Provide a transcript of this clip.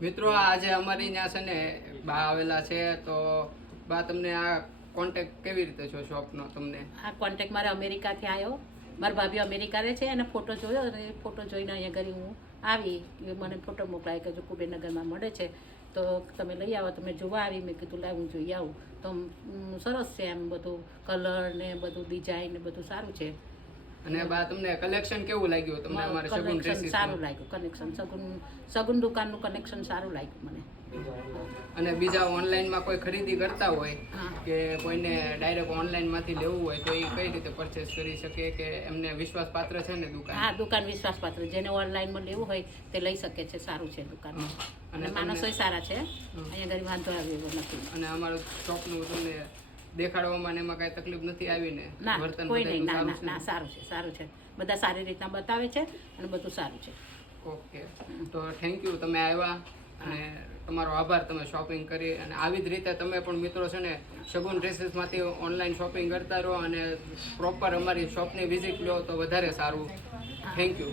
મિત્રો આજે અમારી ત્યાં છે ને બા આવેલા છે, તો બા તમને આ કોન્ટેક્ટ કેવી રીતે છો શોપનો? તમને આ કોન્ટેક્ટ મારે અમેરિકાથી આવ્યો. મારા ભાભી અમેરિકા રહે છે, એને ફોટો જોયો અને ફોટો જોઈને અહીંયા ઘરે હું આવી. મને ફોટો મોકલાય કે જો કુબેરનગરમાં મળે છે તો તમે લઈ આવો. તમે જોવા આવી. મેં કીધું લાવ હું જોઈ આવું. તો સરસ છે, એમ બધું કલર ને બધું ડિઝાઇન ને બધું સારું છે. અને બા તમને કલેક્શન કેવું લાગ્યું? તમને અમારે સગુન ડ્રેસીસ સારું લાગ્યું. કનેક્શન સગુન દુકાનનું કનેક્શન સારું લાગ્યું મને. અને બીજા ઓનલાઈનમાં કોઈ ખરીદી કરતા હોય કે કોઈને ડાયરેક્ટ ઓનલાઈનમાંથી લેવું હોય તો એ કઈ રીતે પરચેસ કરી શકે, કે એમને વિશ્વાસ પાત્ર છે ને દુકાન? હા, દુકાન વિશ્વાસ પાત્ર. જેને ઓનલાઈનમાં લેવું હોય તે લઈ શકે છે. સારું છે દુકાન અને માણસોય સારા છે. અહીંયા ઘરે વાંધો આવે એવો નથી. અને અમારું શોપનું તમને દેખાડવામાં ને એમાં કાંઈ તકલીફ નથી આવી ને? ના, કોઈ નહીં. ના, સારું છે, સારું છે. બધા સારી રીતના બતાવે છે અને બધું સારું છે. ઓકે, તો થેન્ક યુ તમે આવ્યા અને તમારો આભાર. તમે શોપિંગ કરી અને આવી જ રીતે તમે પણ મિત્રો છે ને સગુન ડ્રેસીસમાંથી ઓનલાઈન શોપિંગ કરતા રહો અને પ્રોપર અમારી શોપની વિઝિટ લો તો વધારે સારું. Thank you.